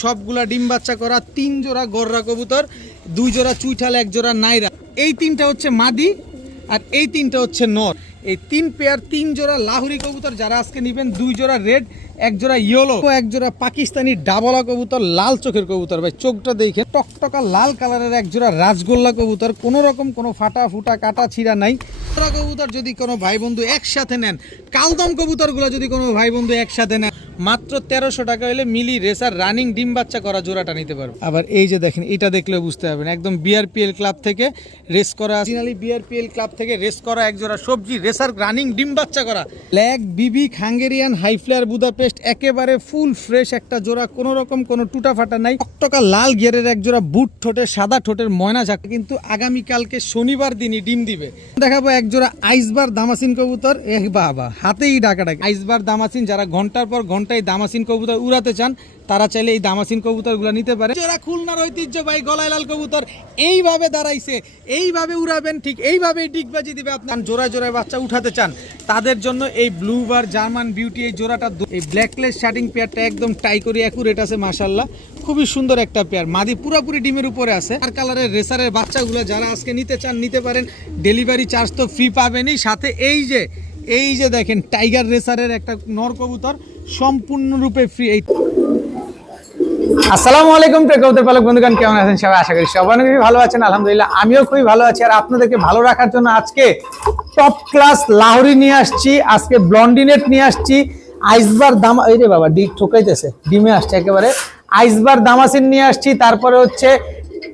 সবগুলা ডিম বাচ্চা করা, 3 জোড়া গররা কবুতর, 2 জোড়া চুইঠাল, 1 জোড়া নাইরা। এই 3টা হচ্ছে মাদি আর এই 3টা হচ্ছে নর। এই 3 পেয়ার 3 জোড়া লাহুরি কবুতর যারা আজকে নেবেন, 2 জোড়া রেড, 1 জোড়া ইয়েলো, 1 জোড়া পাকিস্তানি ডাবলা কবুতর, লাল চোখের কবুতর। ভাই চোখটা দেখে টকটকা লাল কালারের 1 জোড়া রাজগোল্লা কবুতর, কোনো রকম কোনো ফাটা ফুটা কাটা ছিঁড়া নাই। কবুতর যদি কোনো ভাই বন্ধু একসাথে নেন, কালদম কবুতরগুলো যদি কোনো ভাই বন্ধু একসাথে নেন, মাত্র 1300 টাকা হলে মিলি রেসার রানিং ডিম বাচ্চা করা জোড়াটা নিতে পারবে। আবার এই যে দেখেন, এটা দেখলেও বুঝতে পারবেন একদম বিআরপিএল ক্লাব থেকে রেস করা, অরিজিনালি বিআরপিএল ক্লাব থেকে রেস করা 1 জোড়া সবজি রেসার রানিং ডিম বাচ্চা করা ব্ল্যাক বিবি হাঙ্গেরিয়ান হাই ফ্লেয়ার বুদাপেস্ট, একেবারে ফুল ফ্রেশ একটা জোড়া, কোনো রকম কোনো টুটা ফাটা নাই। টকটকা লাল গিয়ারের 1 জোড়া বুট ঠোঁটের সাদা ঠোঁটের ময়না ঝাঁক, কিন্তু আগামীকালকে শনিবার দিনই ডিম দিবে। দেখাবো 1 জোড়া আইসবার দামাসিন কবুতর, বাবা হাতেই ডাকাডাকি। আইসবার দামাসিন যারা ঘন্টার পর ঘন্টায় দামাসিন কবুতর উড়াতে চান, তারা চাইলে এই দামাসিন কবুতরগুলো নিতে পারে। জোড়া খুলনার ঐতিহ্যবাহী গলায় লাল কবুতর এইভাবে দাঁড়াইছে, এইভাবে উড়াবেন, ঠিক এইভাবেই ডিগবাজি দিবে। আপনার জোড়ায় জোড়ায় বাচ্চা উঠাতে চান, তাদের জন্য এই ব্লুবার জার্মান বিউটি এই জোড়াটা, এই ব্ল্যাকলেস শার্টিং পেয়ারটা একদম টাই করে অ্যাকুরেট আছে মাশাআল্লাহ, খুবই সুন্দর একটা পেয়ার। মাদি পুরোপুরি ডিমের উপরে আছে। আর কালারের রেসারের বাচ্চাগুলো যারা আজকে নিতে চান নিতে পারেন, ডেলিভারি চার্জ তো ফ্রি পাবেনই, সাথে এই যে দেখেন টাইগার রেসারের একটা নর কবুতর সম্পূর্ণরূপে ফ্রি। আসসালামু আলাইকুম কবুতর পালক বন্ধুগণ, কেমন আছেন সবাই? আশা করি সবাই অনেক ভালো আছেন। আলহামদুলিল্লাহ আমিও খুবই ভালো আছি। আর আপনাদেরকে ভালো রাখার জন্য আজকে টপ ক্লাস লাহোরি নিয়ে আসছি, আজকে ব্লন্ডিনেট নিয়ে আসছি, আইসবার দাম, এই রে বাবা ডিম ঠোকাইতেছে, ডিমে আসছে একেবারে। আইসবার দামাসিন নিয়ে আসছি, তারপরে হচ্ছে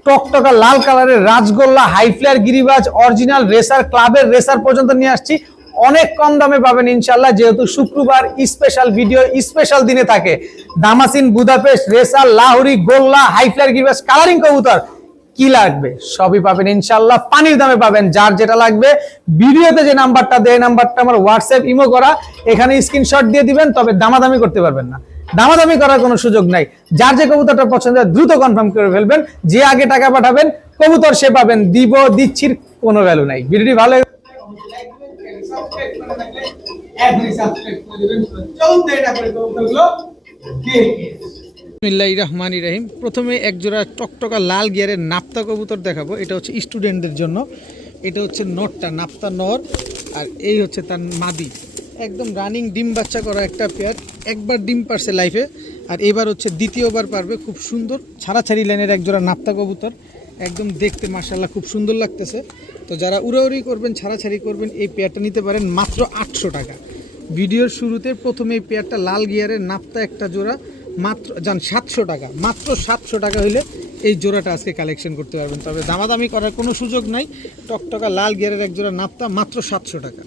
টকটকা লাল কালারের রাজগোল্লা হাই ফ্লেয়ার গিরিবাজ অরিজিনাল রেসার ক্লাবের রেসার পর্যন্ত নিয়ে আসছি। অনেক কম দামে পাবেন ইনশাল্লাহ, যেহেতু শুক্রবার স্পেশাল ভিডিও, স্পেশাল দিনে থাকে। দামাসিন বুদাপেস্ট রেসার লাহুরি গোল্লা হাই ফ্লেয়ার গিরিবাজ কালারিং কবুতর কি লাগবে সবই পাবেন ইনশাল্লাহ, পানির দামে পাবেন। যার যেটা লাগবে ভিডিওতে যে নাম্বারটা দেয়, নাম্বারটা আমার হোয়াটসঅ্যাপ ইমো করা, এখানে স্ক্রিনশট দিয়ে দিবেন। তবে দামাদামি করতে পারবেন না, দামাদামি করার কোনো সুযোগ নাই। যার যে কবুতরটা পছন্দ হয় দ্রুত কনফার্ম করে ফেলবেন, যে আগে টাকা পাঠাবেন কবুতর সে পাবেন। দিচ্ছির কোনো ভ্যালু নাই। ভিডিওটি ভালো প্রথমে 1 জোড়া টকটকা লাল গিয়ারের নাপ্তা কবুতর দেখাবো। এটা হচ্ছে স্টুডেন্টদের জন্য। এটা হচ্ছে নরটা, নাপ্তা নর, আর এই হচ্ছে তার মাদি। একদম রানিং ডিম বাচ্চা করা একটা পেয়ার, একবার ডিম পারছে লাইফে, আর এবার হচ্ছে দ্বিতীয়বার পারবে। খুব সুন্দর ছাড়াছাড়ি লাইনের 1 জোড়া নাপ্তা কবুতর, একদম দেখতে মাশাআল্লাহ খুব সুন্দর লাগতেছে। তো যারা উড়াউড়ি করবেন, ছাড়াছাড়ি করবেন, এই পেয়ারটা নিতে পারেন মাত্র 800 টাকা। ভিডিওর শুরুতে প্রথমে এই পেয়ারটা লাল গিয়ারের নাপ্তা একটা জোড়া মাত্র 700 টাকা, মাত্র 700 টাকা হইলে এই জোড়াটা আজকে কালেকশন করতে পারবেন। তবে দামাদামি করার কোনো সুযোগ নাই। টকটকা লাল গিয়ারের 1 জোড়া নাপ্তা মাত্র 700 টাকা।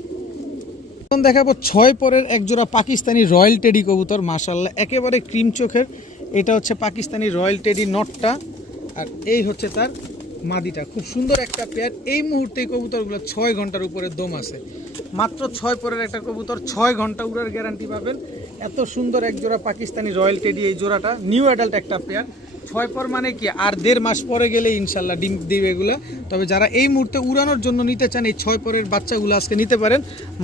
এখন দেখাবো 6 পরের 1 জোড়া পাকিস্তানি রয়্যাল টেডি কবুতর, মাশাআল্লাহ একেবারে ক্রিম চোখের। এটা হচ্ছে পাকিস্তানি রয়্যাল টেডি নটটা, আর এই হচ্ছে তার মাদিটা। খুব সুন্দর একটা পেয়ার। এই মুহূর্তে এই কবুতরগুলো 6 ঘন্টার উপরে দম আছে। মাত্র 6 পরের একটা কবুতর, 6 ঘন্টা উড়ার গ্যারান্টি পাবেন। এত সুন্দর 1 জোড়া পাকিস্তানি রয়্যাল টেডি এই জোড়াটা, নিউ অ্যাডাল্ট একটা পেয়ার। 6 পর মানে কি, আর 1.5 মাস পরে গেলে ইনশাল্লাহ ডিম দিবে এগুলা। তবে যারা এই মুহূর্তে উড়ানোর জন্য নিতে চান, এই 6 পরের বাচ্চাগুলো আজকে নিতে পারেন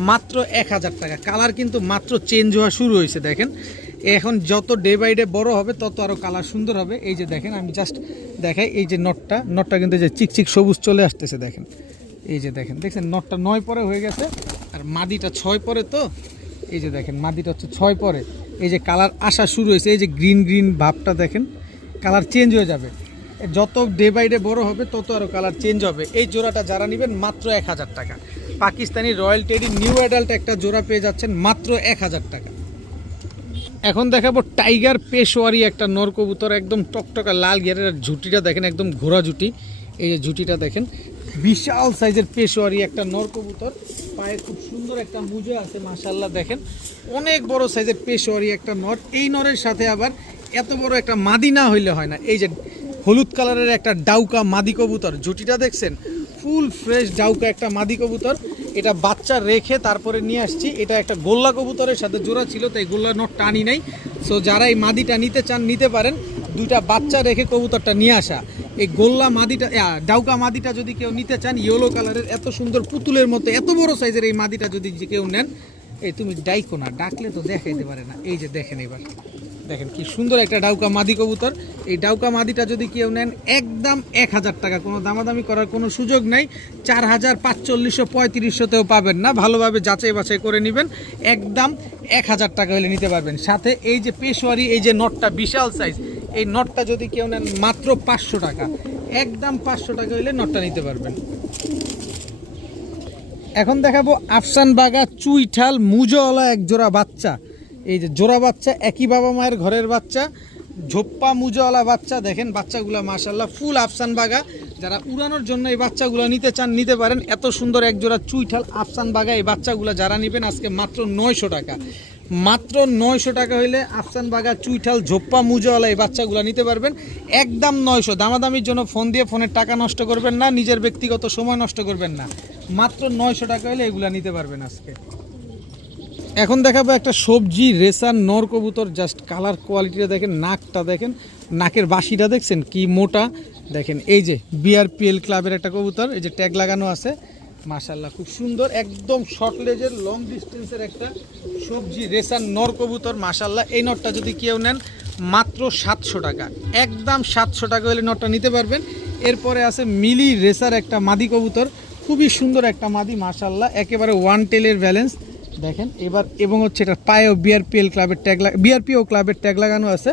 মাত্র 1000 টাকা। কালার কিন্তু মাত্র চেঞ্জ হওয়া শুরু হয়েছে, দেখেন। এখন যত ডে বাই ডে বড় হবে তত আরও কালার সুন্দর হবে। এই যে দেখেন, আমি জাস্ট দেখাই, এই যে নটটা কিন্তু যে চিকচিক সবুজ চলে আসতেছে, দেখেন। এই যে দেখছেন নটটা 9 পরে হয়ে গেছে, আর মাদিটা 6 পরে। তো এই যে দেখেন মাদিটা হচ্ছে 6 পরে। এই যে কালার আসা শুরু হয়েছে, এই যে গ্রিন ভাবটা দেখেন, কালার চেঞ্জ হয়ে যাবে। যত ডে বাই ডে বড় হবে তত আরও কালার চেঞ্জ হবে। এই জোড়াটা যারা নেবেন মাত্র 1000 টাকা। Pakistani royal teddy new adult একটা জোড়া পেয়ে যাচ্ছেন মাত্র 1000 টাকা। এখন দেখাবো টাইগার পেশোয়ারি একটা নর কবুতর, একদম টকটকা লাল গিয়ারের। ঝুটিটা দেখেন, একদম ঘোড়া ঝুটি। এই যে ঝুটিটা দেখেন, বিশাল সাইজের পেশোয়ারি একটা নর কবুতর। পায়ে খুব সুন্দর একটা মুজো আছে মাশাআল্লাহ, দেখেন অনেক বড় সাইজের পেশোয়ারি একটা নর। এই নরের সাথে আবার এত বড় একটা মাদি না হইলে হয় না। এই যে হলুদ কালারের একটা ডাউকা মাদি কবুতর, ঝুটিটা দেখছেন, ফুল ফ্রেশ ডাউকা একটা মাদি কবুতর। এটা বাচ্চা রেখে তারপরে নিয়ে আসছি। এটা একটা গোল্লা কবুতরের সাথে জোড়া ছিল, তাই গোল্লা নট টানি নাই। সো যারা এই মাদিটা নিতে চান নিতে পারেন। 2টা বাচ্চা রেখে কবুতরটা নিয়ে আসা। এই গোল্লা মাদিটা, ডাউকা মাদিটা যদি কেউ নিতে চান, ইয়েলো কালারের এত সুন্দর পুতুলের মতো এত বড় সাইজের এই মাদিটা যদি কেউ নেন, এই তুমি ডাইকো না, ডাকলে তো দেখাইতে পারে না। এই যে দেখেন, এবার দেখেন কি সুন্দর একটা ডাউকা মাদি কবুতর। এই ডাউকা মাদিটা যদি কেউ নেন একদম 1000 টাকা, কোনো দামাদামি করার কোনো সুযোগ নাই। 4000, 4500, 3500তেও পাবেন না, ভালোভাবে যাচাই বাছাই করে নেবেন। একদম 1000 টাকা হলে নিতে পারবেন। সাথে এই যে পেশোয়ারি, এই যে নটটা বিশাল সাইজ, এই নটটা যদি কেউ নেন মাত্র 500 টাকা, একদম 500 টাকা হলে নটটা নিতে পারবেন। এখন দেখাবো আফসান বাগা চুইঠাল মুজোওয়ালা এক জোড়া বাচ্চা। এই যে জোড়া বাচ্চা, একই বাবা মায়ের ঘরের বাচ্চা, ঝোপ্পা মুজোওয়ালা বাচ্চা। দেখেন বাচ্চাগুলো মাশাল্লাহ ফুল আফসান বাগা। যারা উড়ানোর জন্য এই বাচ্চাগুলো নিতে চান নিতে পারেন। এত সুন্দর এক জোড়া চুইঠাল আফসান বাগা এই বাচ্চাগুলো যারা নেবেন আজকে মাত্র 900 টাকা, মাত্র 900 টাকা হইলে আফসান বাগা চুইঠাল ঝোপ্পা মুজোওয়ালা এই বাচ্চাগুলো নিতে পারবেন। একদম 900। দামাদামির জন্য ফোন দিয়ে ফোনের টাকা নষ্ট করবেন না, নিজের ব্যক্তিগত সময় নষ্ট করবেন না। মাত্র 900 টাকা হলে এগুলা নিতে পারবেন আজকে। এখন দেখাবো একটা সবজি রেসার নর কবুতর। জাস্ট কালার কোয়ালিটিটা দেখেন, নাকটা দেখেন, নাকের বাঁশিটা দেখছেন কি মোটা। দেখেন এই যে বিআরপিএল ক্লাবের একটা কবুতর, এই যে ট্যাগ লাগানো আছে মাশাল্লাহ খুব সুন্দর, একদম শর্ট লেজের লং ডিস্টেন্সের একটা সবজি রেসার নর কবুতর মাশাল্লাহ। এই নটটা যদি কেউ নেন মাত্র 700 টাকা, একদম 700 টাকা হলে নটটা নিতে পারবেন। এরপরে আছে মিলি রেসার একটা মাদি কবুতর, খুবই সুন্দর একটা মাদি মাশাল্লাহ, একেবারে ওয়ান টেলের ব্যালেন্স দেখেন এবার। এবং হচ্ছে এটা পায়েও বিআরপিএল ক্লাবের ট্যাগ, বিআরপিও ক্লাবের ট্যাগ লাগানো আছে।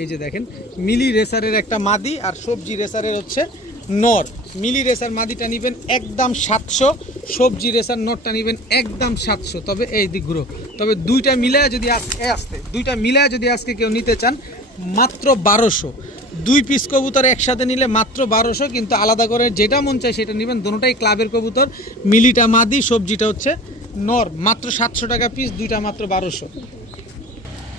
এই যে দেখেন মিলি রেসারের একটা মাদি আর সবজি রেসারের হচ্ছে নর। মিলি রেসার মাদিটা নেবেন একদম 700, সবজি রেসার নরটা নেবেন একদম 700। তবে এই দিক ঘুরো, তবে দুইটা মিলায় যদি আজকে কেউ নিতে চান মাত্র 1200। 2 পিস কবুতর একসাথে নিলে মাত্র 1200, কিন্তু আলাদা করে যেটা মন চায় সেটা নেবেন। দুটোটাই ক্লাবের কবুতর, মিলিটা মাদি, সবজিটা হচ্ছে নর। মাত্র 700 টাকা পিস, দুইটা মাত্র 1200।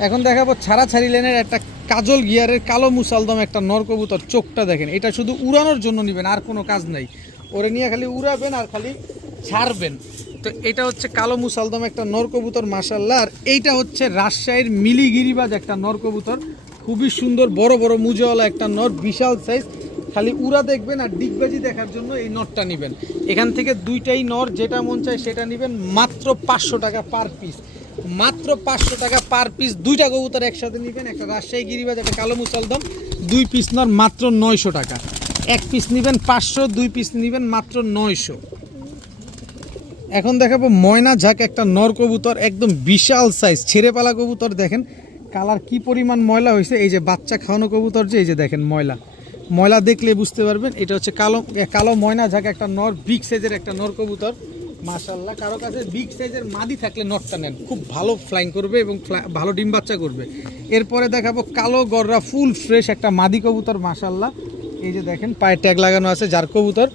এখন দেখাবো ছাড়াছাড়ি লেনের একটা কাজল গিয়ারের কালো মুসালদম একটা নর কবুতর। চোখটা দেখেন, এটা শুধু উড়ানোর জন্য নেবেন, আর কোনো কাজ নাই। ওরে নিয়ে খালি উড়াবেন আর খালি ছাড়বেন। তো এটা হচ্ছে কালো মুসালদম একটা নর কবুতর মাশাল্লাহ। আর এইটা হচ্ছে রাজশাহীর মিলি গিরিবাজ একটা নর কবুতর, খুবই সুন্দর বড় বড় মুজোওয়ালা একটা নর, বিশাল সাইজ। খালি উড়া দেখবেন আর ডিগবাজি দেখার জন্য এই নটটা নেবেন। এখান থেকে দুইটাই নর, যেটা মন চায় সেটা নেবেন। মাত্র 500 টাকা পার পিস, মাত্র 500 টাকা পার পিস। দুইটা কবুতর একসাথে নেবেন, একটা রাজশাহী গিরিবাজ একটা কালো মুসালদম, 2 পিস নর মাত্র 900 টাকা। 1 পিস নেবেন 500, 2 পিস নেবেন মাত্র 900। এখন দেখাবো ময়না ঝাঁক একটা নর কবুতর, একদম বিশাল সাইজ ছেড়ে পালা কবুতর। দেখেন কালার কি পরিমাণ ময়লা হয়েছে। এই যে বাচ্চা খাওয়ানো কবুতর, যে এই যে দেখেন ময়লা দেখলে বুঝতে পারবেন। এটা হচ্ছে কালো ময়না ঝাঁক একটা নর, বিগ সাইজের একটা নর কবুতর মাশাল্লাহ। কারো কাছে বিগ সাইজের মাদি থাকলে নটটা নেন, খুব ভালো ফ্লাইং করবে এবং ভালো ডিম বাচ্চা করবে। এরপরে দেখাবো কালো গররা ফুল ফ্রেশ একটা মাদি কবুতর মাশাল্লাহ। এই যে দেখেন পায়ে ট্যাগ লাগানো আছে, যার কবুতর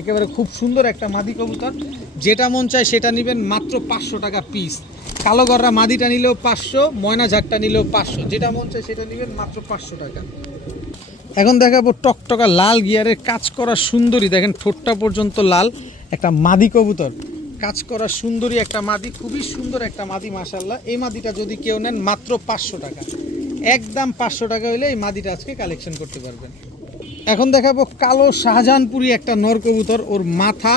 একেবারে খুব সুন্দর একটা মাদি কবুতর। যেটা মন চায় সেটা নেবেন মাত্র 500 টাকা পিস। কালো গররা মাদিটা নিলেও 500, ময়না ঝাঁকটা নিলেও 500, যেটা মন চায় সেটা নেবেন মাত্র 500 টাকা। এখন দেখাবো টকটকা লাল গিয়ারের কাজ করা সুন্দরী, দেখেন ঠোঁটটা পর্যন্ত লাল একটা মাদি কবুতর, কাজ করা সুন্দরী একটা মাদি, খুবই সুন্দর একটা মাদি মাশাল্লাহ। এই মাদিটা যদি কেউ নেন মাত্র 500 টাকা, একদম 500 টাকা হইলে এই মাদিটা আজকে কালেকশন করতে পারবেন। এখন দেখাবো কালো শাহজাহানপুরি একটা নর কবুতর। ওর মাথা,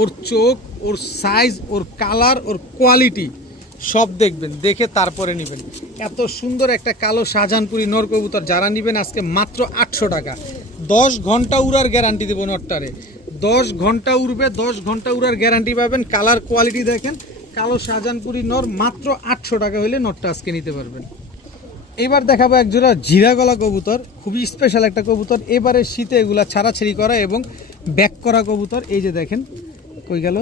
ওর চোখ, ওর সাইজ, ওর কালার, ওর কোয়ালিটি সব দেখবেন, দেখে তারপরে নেবেন। এত সুন্দর একটা কালো শাহজাহানপুরি নর কবুতর যারা নেবেন আজকে মাত্র 800 টাকা। 10 ঘন্টা উড়ার গ্যারান্টি দেবো নটটারে, 10 ঘন্টা উড়বে, 10 ঘন্টা উড়ার গ্যারান্টি পাবেন। কালার কোয়ালিটি দেখেন, কালো শাহজাহানপুরি নর মাত্র 800 টাকা হলে নটটা আজকে নিতে পারবেন। এবার দেখাবো একজোড়া জিরা গলা কবুতর, খুবই স্পেশাল একটা কবুতর। এবারে শীতে এগুলা ছাড়াছাড়ি করা এবং ব্যাক করা কবুতর। এই যে দেখেন কই গেল,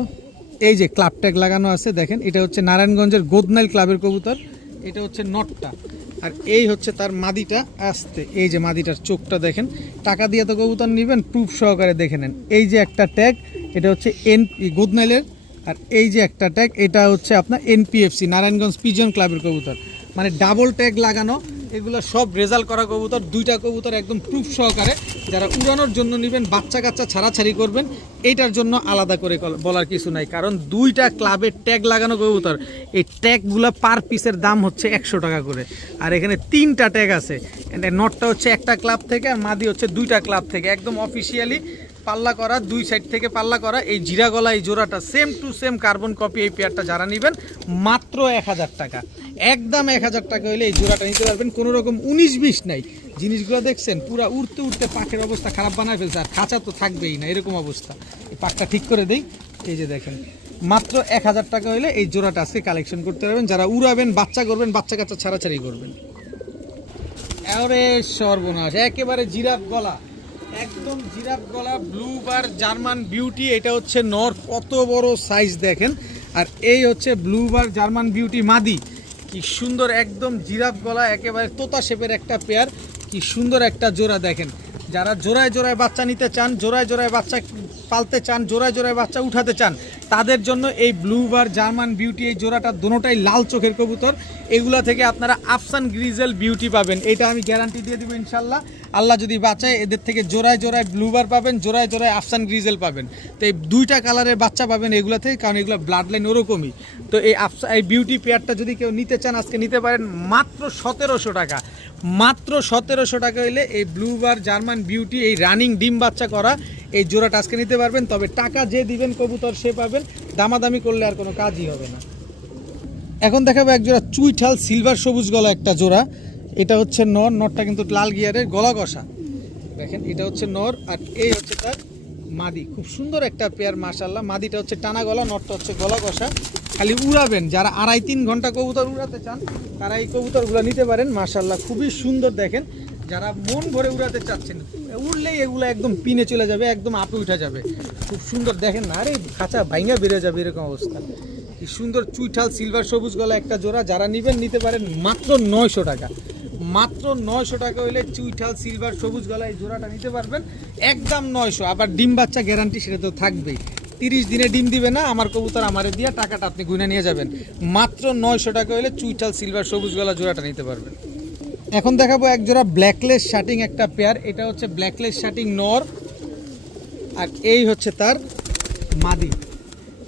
এই যে ক্লাব ট্যাগ লাগানো আছে দেখেন। এটা হচ্ছে নারায়ণগঞ্জের গোদনাইল ক্লাবের কবুতর, এটা হচ্ছে নটটা। আর এই হচ্ছে তার মাদিটা আসতে, এই যে মাদিটার চোখটা দেখেন। টাকা দিয়ে তো কবুতর নেবেন, প্রুফ সহকারে দেখে নেন। এই যে একটা ট্যাগ, এটা হচ্ছে গোদনাইলের। আর এই যে একটা ট্যাগ, এটা হচ্ছে আপনার এনপিএফসি নারায়ণগঞ্জ পিজন ক্লাবের কবুতর, মানে ডাবল ট্যাগ লাগানো। এগুলো সব রেজাল্ট করা কবুতর, দুইটা কবুতর একদম প্রুফ সহকারে। যারা উড়ানোর জন্য নেবেন, বাচ্চা কাচ্চা ছাড়াছাড়ি করবেন, এইটার জন্য আলাদা করে বলার কিছু নাই, কারণ দুইটা ক্লাবের ট্যাগ লাগানো কবুতর। এই ট্যাগগুলো পার পিসের দাম হচ্ছে 100 টাকা করে। আর এখানে 3টা ট্যাগ আছে, নটটা হচ্ছে একটা ক্লাব থেকে আর মাদি হচ্ছে 2টা ক্লাব থেকে, একদম অফিসিয়ালি পাল্লা করা, 2 সাইড থেকে পাল্লা করা। এই জিরা গলা এই জোড়াটা same to same carbon copy. এই পেয়ারটা যারা নেবেন মাত্র 1000 টাকা, একদম 1000 টাকা হলে এই জোড়াটা নিতে পারবেন, কোনো রকম 19-20 নাই। জিনিসগুলো দেখছেন পুরা উড়তে উড়তে পাখের অবস্থা খারাপ বানায় ফেলছে, আর খাঁচা তো থাকবেই না, এরকম অবস্থা। এই পাখটা ঠিক করে দেই, এই যে দেখেন মাত্র 1000 টাকা হলে এই জোড়াটা আজকে কালেকশন করতে পারবেন, যারা উড়াবেন, বাচ্চা করবেন, বাচ্চা কাচ্চা ছাড়াছাড়ি করবেন। আরে সর্বনাশ, একেবারে জিরাফ গলা, একদম জিরাফ গলা ব্লু বার জার্মান বিউটি। এটা হচ্ছে নর, কত বড় সাইজ দেখেন। আর এই হচ্ছে ব্লু বার জার্মান বিউটি মাদি, কি সুন্দর একদম জিরাফ গলা, একেবারে তোতা শেপের একটা পেয়ার, কি সুন্দর একটা জোড়া দেখেন। যারা জোড়ায় জোড়ায় বাচ্চা নিতে চান, জোড়ায় জোড়ায় বাচ্চা পালতে চান, জোড়ায় জোড়ায় বাচ্চা উঠাতে চান, তাদের জন্য এই ব্লু বার জার্মান বিউটি, এই জোড়াটা দুটোটাই লাল চোখের কবুতর। এগুলা থেকে আপনারা আফসান গ্রিজেল বিউটি পাবেন, এটা আমি গ্যারান্টি দিয়ে দেবো ইনশাল্লাহ। আল্লাহ যদি বাঁচায়, এদের থেকে জোড়ায় জোড়ায় ব্লু বার পাবেন, জোড়ায় জোড়ায় আফসান গ্রিজেল পাবেন। তো এই দুইটা কালারের বাচ্চা পাবেন এগুলা থেকে, কারণ এগুলো ব্লাড লাইন ওরকমই। তো এই বিউটি পেয়ারটা যদি কেউ নিতে চান আজকে নিতে পারেন মাত্র 1700 টাকা। মাত্র 1700 টাকা হইলে এই ব্লু বার জার্মান বিউটি, এই রানিং ডিম বাচ্চা করা এই জোড়াটা আজকে নিতে পারবেন। তবে টাকা যে দিবেন কবুতর সে পাবেন, দামাদামি করলে আর কোনো কাজই হবে না। এখন দেখাবো এক জোড়া চুইঠাল সিলভার সবুজ গলা একটা জোড়া। এটা হচ্ছে নর, নরটা কিন্তু লাল গিয়ারের, গলা কষা দেখেন। এটা হচ্ছে নর, আর এই হচ্ছে তার মাদি, খুব সুন্দর একটা পেয়ার মাশাআল্লাহ। মাদিটা হচ্ছে টানা গলা, নরটা হচ্ছে গলা কষা। খালি উড়াবেন, যারা 2.5-3 ঘন্টা কবুতর উড়াতে চান তারা এই কবুতরগুলো নিতে পারেন মাশাআল্লাহ, খুবই সুন্দর দেখেন। যারা মন ভরে উড়াতে চাচ্ছেন, উড়লেই এগুলো একদম পিনে চলে যাবে, একদম আপে উঠে যাবে, খুব সুন্দর দেখেন না, আরে খাঁচা ভাঙা বেড়ে যাবে এরকম অবস্থা। কি সুন্দর চুইঠাল সিলভার সবুজ গলা একটা জোড়া, যারা নেবেন নিতে পারেন মাত্র 900 টাকা। মাত্র 900 টাকা হইলে চুইঠাল সিলভার সবুজ গলা এই জোড়াটা নিতে পারবেন, একদম 900। আবার ডিম বাচ্চা গ্যারান্টি, সেটা তো থাকবেই। 30 দিনে ডিম দিবে না, আমার কবুতর আমারে দিয়ে টাকাটা আপনি গুনে নিয়ে যাবেন। মাত্র 900 টাকা হলে চুইঠাল সিলভার সবুজ গলা জোড়াটা নিতে পারবেন। এখন দেখাবো এক জোড়া ব্ল্যাকলেস শার্টিং একটা পেয়ার। এটা হচ্ছে ব্ল্যাকলেস শার্টিং নর, আর এই হচ্ছে তার মাদি,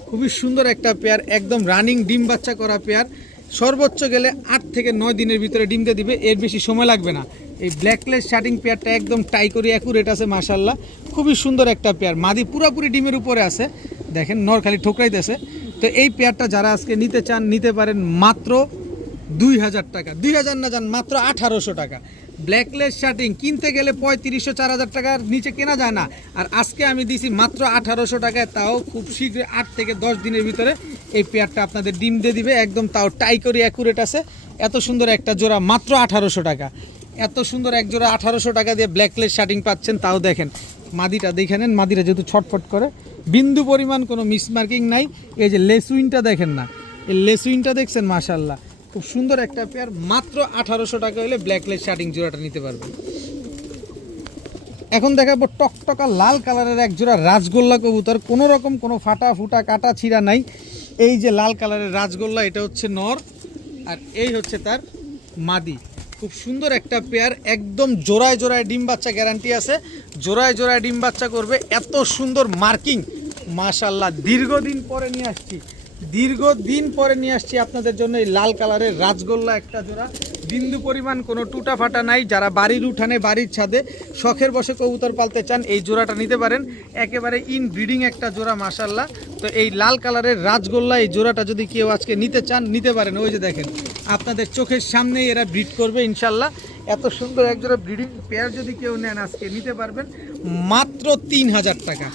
খুবই সুন্দর একটা পেয়ার, একদম রানিং ডিম বাচ্চা করা পেয়ার। সর্বোচ্চ গেলে 8 থেকে 9 দিনের ভিতরে ডিম দিয়ে দিবে, এর বেশি সময় লাগবে না। এই ব্ল্যাকলেস শার্টিং পেয়ারটা একদম টাই করে অ্যাকুরেট আছে মাশাআল্লাহ, খুবই সুন্দর একটা পেয়ার। মাদি পুরাপুরি ডিমের উপরে আছে দেখেন, নর খালি ঠোকরাইতেছে। তো এই পেয়ারটা যারা আজকে নিতে চান নিতে পারেন মাত্র 2000 টাকা। 2000 না যান, মাত্র 1800 টাকা। ব্ল্যাকলেস শার্টিং কিনতে গেলে 3500-4000 টাকার নিচে কেনা যায় না, আর আজকে আমি দিছি মাত্র 1800 টাকায়, তাও খুব শীঘ্রই 8 থেকে 10 দিনের ভিতরে এই পেয়ারটা আপনাদের ডিম দিয়ে দিবে একদম, তাও টাই করে অ্যাকুরেট আছে। এত সুন্দর একটা জোড়া মাত্র 1800 টাকা। এত সুন্দর এক জোড়া 1800 টাকা দিয়ে ব্ল্যাকলেস শার্টিং পাচ্ছেন, তাও দেখেন মাদিটা দেখে নেন। মাদিটা যেহেতু ছটফট করে, বিন্দু পরিমাণ কোনো মিসমার্কিং নাই। এই যে লেসুইনটা দেখেন না, এই লেসুইনটা দেখছেন মাশাআল্লাহ, খুব সুন্দর একটা পেয়ার। মাত্র 1800 টাকা হলে ব্ল্যাকলেস শার্টিং জোড়াটা নিতে পারবেন। এখন দেখাবো টকটকা লাল কালারের এক জোড়া রাজগোল্লা কবুতর, কোনো রকম কোনো ফাটা ফুটা কাটা ছিঁড়া নাই। এই যে লাল কালারের রাজগোল্লা, এটা হচ্ছে নর, আর এই হচ্ছে তার মাদি। খুব সুন্দর একটা পেয়ার, একদম জোড়ায় জোড়ায় ডিম বাচ্চা গ্যারান্টি আছে, জোড়ায় জোড়ায় ডিম বাচ্চা করবে। এত সুন্দর মার্কিং মাশাআল্লাহ, দীর্ঘদিন পরে নিয়ে আসছি আপনাদের জন্য এই লাল কালারের রাজগোল্লা একটা জোড়া। বিন্দু পরিমাণ কোনো টুটা ফাটা নাই। যারা বাড়ির উঠানে, বাড়ির ছাদে শখের বসে কবুতর পালতে চান এই জোড়াটা নিতে পারেন, একেবারে ইন ব্রিডিং একটা জোড়া মাশাআল্লাহ। তো এই লাল কালারের রাজগোল্লা এই জোড়াটা যদি কেউ আজকে নিতে চান নিতে পারেন। ওই যে দেখেন আপনাদের চোখের সামনেই এরা ব্রিড করবে ইনশাল্লাহ। এত সুন্দর এক জোড়া ব্রিডিং পেয়ার যদি কেউ নেন আজকে নিতে পারবেন মাত্র 3000 টাকা।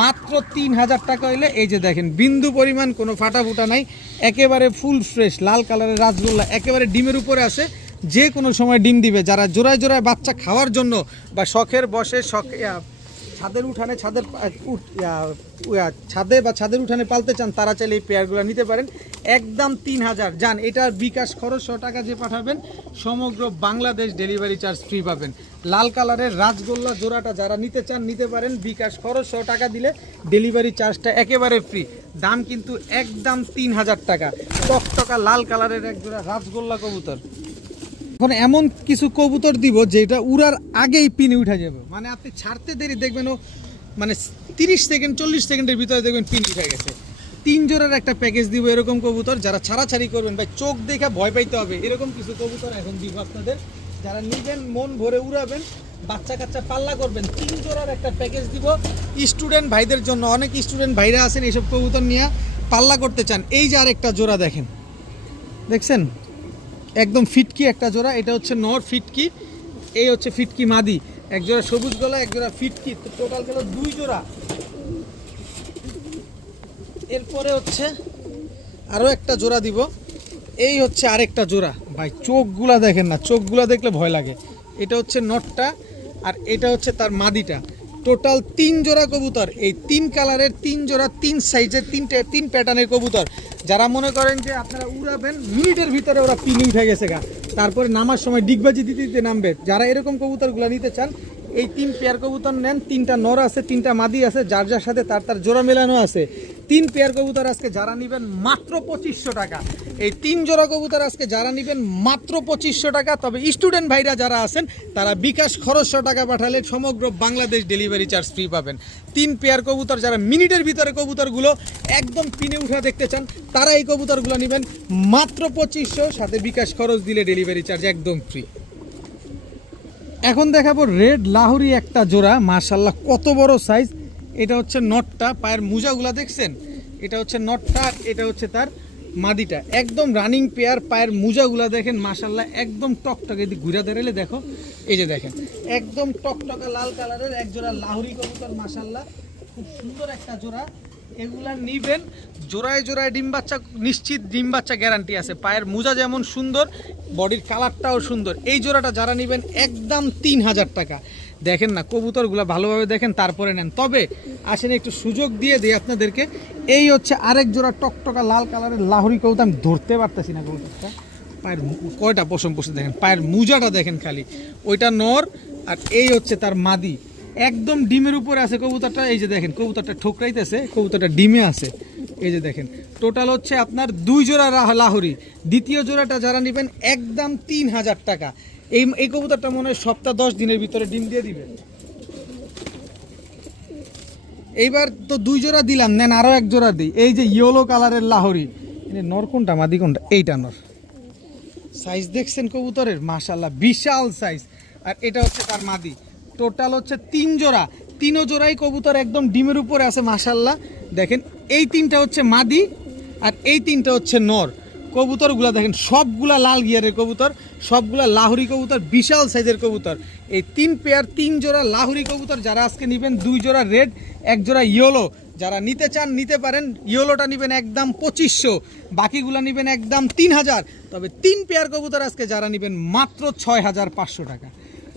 মাত্র 3000 টাকা হইলে এই যে দেখেন বিন্দু পরিমাণ কোনো ফাটা ফুটা নাই, একেবারে ফুল ফ্রেশ লাল কালারের রাজগোল্লা, একেবারে ডিমের উপরে আছে, যে কোনো সময় ডিম দিবে। যারা জোড়ায় জোড়ায় বাচ্চা খাওয়ার জন্য বা শখের বসে ছাদের উঠানে ছাদে বা ছাদের উঠানে পালতে চান তারা চাইলে এই পেয়ারগুলো নিতে পারেন একদম 3000। যান, এটার বিকাশ খরচ 100 টাকা যে পাঠাবেন সমগ্র বাংলাদেশ ডেলিভারি চার্জ ফ্রি পাবেন। লাল কালারের রাজগোল্লা জোড়াটা যারা নিতে চান নিতে পারেন, বিকাশ খরচ 100 টাকা দিলে ডেলিভারি চার্জটা একেবারে ফ্রি। দাম কিন্তু একদম 3000 টাকা। টকটকা লাল কালারের এক জোড়া রাজগোল্লা কবুতর। এখন এমন কিছু কবুতর দিব যেটা উড়ার আগেই পিনে উঠে যাবে, মানে আপনি ছাড়তে দেরি দেখবেন ও মানে 30 সেকেন্ড 40 সেকেন্ডের ভিতরে দেখবেন পিন উঠে গেছে। 3 জোড়ার একটা প্যাকেজ দিব এরকম কবুতর, যারা ছাড়াছাড়ি করবেন ভাই চোখ দেখে ভয় পাইতে হবে এরকম কিছু কবুতর এখন দিব আপনাদের। যারা নিবেন মন ভরে উড়াবেন, বাচ্চা কাচ্চা পাল্লা করবেন, 3 জোড়ার একটা প্যাকেজ দিব স্টুডেন্ট ভাইদের জন্য। অনেক স্টুডেন্ট ভাইরা আছেন এইসব কবুতর নিয়ে পাল্লা করতে চান। এই যে আরেকটা জোড়া দেখেন, দেখছেন একদম ফিটকি একটা জোড়া, এটা হচ্ছে নর ফিটকি, এই হচ্ছে ফিটকি মাদি, এক জোড়া সবুজ গলা, এক জোড়া ফিটকি, তো টোটাল গেল 2 জোড়া। এরপরে হচ্ছে আরও একটা জোড়া দিব, এই হচ্ছে আরেকটা জোড়া। ভাই চোখগুলা দেখেন না, চোখগুলা দেখলে ভয় লাগে। এটা হচ্ছে নটটা আর এটা হচ্ছে তার মাদিটা, টোটাল 3 জোড়া কবুতর, এই 3 কালারের 3 জোড়া, 3 সাইজের 3 প্যাটার্নের কবুতর। যারা মনে করেন যে আপনারা উড়াবেন মিনিটের ভিতরে ওরা পিনি উঠে গেছে গা, তারপরে নামার সময় ডিগবাজি দিতে দিতে নামবে, যারা এরকম কবুতরগুলো নিতে চান এই 3 পেয়ার কবুতর নেন। 3টা নর আছে, 3টা মাদি আছে, যার যার সাথে তার জোড়া মেলানো আছে। 3 পেয়ার কবুতর আজকে যারা নেবেন মাত্র 2500 টাকা। এই 3 জোড়া কবুতর আজকে যারা নেবেন মাত্র 2500 টাকা। তবে স্টুডেন্ট ভাইরা যারা আছেন তারা বিকাশ খরচ 100 টাকা পাঠালে সমগ্র বাংলাদেশ ডেলিভারি চার্জ ফ্রি পাবেন। 3 পেয়ার কবুতর যারা মিনিটের ভিতরে কবুতরগুলো একদম পিনে উঠা দেখতে চান তারা এই কবুতরগুলো নেবেন মাত্র 2500, সাথে বিকাশ খরচ দিলে ডেলিভারি চার্জ একদম ফ্রি। এখন দেখাবো রেড লাহোরি একটা জোড়া, মাশাআল্লাহ কত বড় সাইজ। এটা হচ্ছে নটটা, পায়ের মোজাগুলা দেখছেন, এটা হচ্ছে নটটা, এটা হচ্ছে তার মাদিটা, একদম রানিং পেয়ার। পায়ের মোজাগুলা দেখেন মাশাআল্লাহ একদম টকটকে, যদি ঘুরে দাঁড়ালে দেখো, এই যে দেখেন একদম টকটকা লাল কালারের এক জোড়া লাহোরি কবুতর, মাশাআল্লাহ খুব সুন্দর একটা জোড়া। এগুলা নিবেন জোড়ায় জোড়ায় ডিম বাচ্চা, নিশ্চিত ডিম বাচ্চা গ্যারান্টি আছে। পায়ের মোজা যেমন সুন্দর, বডির কালারটাও সুন্দর। এই জোড়াটা যারা নেবেন একদম 3000 টাকা। দেখেন না কবুতরগুলো ভালোভাবে দেখেন তারপরে নেন। তবে আসেন একটু সুযোগ দিয়ে দিই আপনাদেরকে, এই হচ্ছে আরেক জোড়া টকটকা লাল কালারের লাহোরি কবুতর, আমি ধরতে পারতেছি না কবুতরটা, পায়ের কয়টা পশম পশম দেখেন, পায়ের মোজাটা দেখেন খালি, ওইটা নর আর এই হচ্ছে তার মাদি, একদম ডিমের উপরে আছে কবুতরটা। এই যে দেখেন কবুতরটা ঠোকরাইতেছে, কবুতরটা ডিমে আছে, এই যে দেখেন। টোটাল হচ্ছে আপনার 2 জোড়া লাহোরি। দ্বিতীয় জোড়াটা যারা নেবেন একদম 3000 টাকা। এই কবুতরটা মনে হয় সপ্তাহ 10 দিনের ভিতরে ডিম দিয়ে দিবে। এইবার তো 2 জোড়া দিলাম, নেন আরও 1 জোড়া দিই। এই যে ইয়েলো কালারের লাহোরি, নর কোনটা মাদি কোনটা? এইটা নর। সাইজ দেখছেন কবুতরের, মাশাআল্লাহ বিশাল সাইজ। আর এটা হচ্ছে তার মাদি। টোটাল হচ্ছে 3 জোড়া, 3 জোড়াই কবুতর একদম ডিমের উপরে আছে মাশাআল্লাহ। দেখেন এই 3টা হচ্ছে মাদি আর এই 3টা হচ্ছে নর। কবুতরগুলো দেখেন সবগুলা লাল গিয়ারের কবুতর, সবগুলা লাহোরি কবুতর, বিশাল সাইজের কবুতর। এই 3 পেয়ার 3 জোড়া লাহোরি কবুতর যারা আজকে নেবেন, 2 জোড়া রেড, 1 জোড়া ইয়েলো, যারা নিতে চান নিতে পারেন। ইয়েলোটা নেবেন একদম 2500, বাকিগুলো নেবেন একদম 3000। তবে 3 পেয়ার কবুতর আজকে যারা নেবেন মাত্র 6500 টাকা।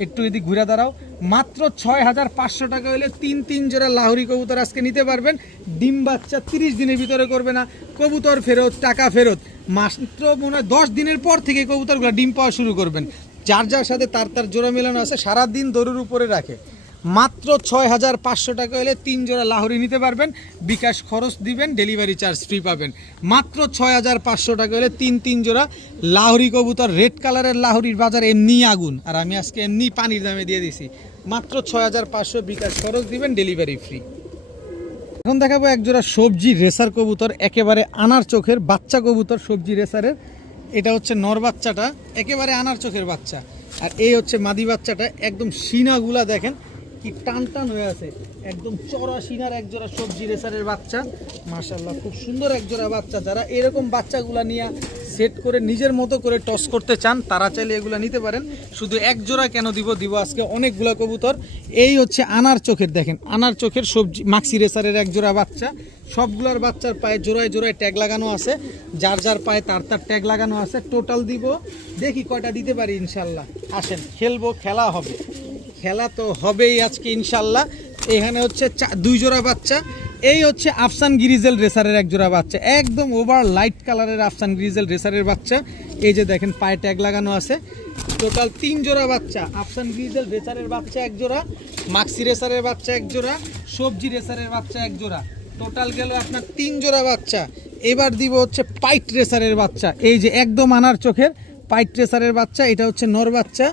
একটু যদি ঘুরে দাঁড়াও, মাত্র 6500 টাকা হলে 3 জোড়া লাহোরি কবুতর আজকে নিতে পারবেন। ডিম বাচ্চা 30 দিনের ভিতরে করবে না, কবুতর ফেরত, টাকা ফেরত। মাত্র মনে হয় 10 দিনের পর থেকে কবুতরগুলো ডিম পাওয়া শুরু করবেন। যার যার সাথে তার জোড়া মেলানো আছে, সারাদিন দৌড়ের উপরে রাখে। মাত্র 6500 টাকা হলে 3 জোড়া লাহোরি নিতে পারবেন, বিকাশ খরচ দিবেন, ডেলিভারি চার্জ ফ্রি পাবেন। মাত্র 6500 টাকা হলে 3 জোড়া লাহোরি কবুতর। রেড কালারের লাহোরির বাজার এমনি আগুন, আর আমি আজকে এমনি পানির দামে দিয়ে দিছি। মাত্র 6500, বিকাশ খরচ দিবেন, ডেলিভারি ফ্রি। এখন দেখাবো 1 জোড়া সবজি রেসার কবুতর, একেবারে আনার চোখের বাচ্চা কবুতর, সবজি রেসারের। এটা হচ্ছে নর বাচ্চাটা, একেবারে আনার চোখের বাচ্চা। আর এই হচ্ছে মাদি বাচ্চাটা, একদম সিনাগুলা দেখেন কি টান টান হয়ে আছে, একদম চড়া সিনার 1 জোড়া সবজি রেসারের বাচ্চা, মাশাআল্লাহ খুব সুন্দর 1 জোড়া বাচ্চা। যারা এরকম বাচ্চাগুলা নিয়ে সেট করে নিজের মতো করে টস করতে চান তারা চাইলে এগুলো নিতে পারেন। শুধু 1 জোড়া কেন দিব আজকে অনেকগুলা কবুতর। এই হচ্ছে আনার চোখের, দেখেন আনার চোখের সবজি মাক্সি রেসারের 1 জোড়া বাচ্চা। সবগুলোর বাচ্চার পায়ে জোড়ায় জোড়ায় ট্যাগ লাগানো আছে, যার যার পায়ে তার ট্যাগ লাগানো আছে। টোটাল দিব, দেখি কয়টা দিতে পারি ইনশাল্লাহ। আসেন খেলবো, খেলা হবে, খেলা তো হবেই আজকে ইনশাল্লাহ। এখানে হচ্ছে 2 জোড়া বাচ্চা। এই হচ্ছে আফসান গ্রিজেল রেসারের 1 জোড়া বাচ্চা, একদম ওভার লাইট কালারের আফসান গ্রিজেল রেসারের বাচ্চা। এই যে দেখেন পায়ে ট্যাগ লাগানো আছে। টোটাল 3 জোড়া বাচ্চা, আফসান গ্রিজেল রেসারের বাচ্চা 1 জোড়া, মাক্সি রেসারের বাচ্চা 1 জোড়া, সবজি রেসারের বাচ্চা 1 জোড়া। টোটাল গেল আপনার 3 জোড়া বাচ্চা। এবার দিব হচ্ছে পাইট রেসারের বাচ্চা, এই যে একদম আনার চোখের পাইট রেসারের বাচ্চা। এটা হচ্ছে নর বাচ্চা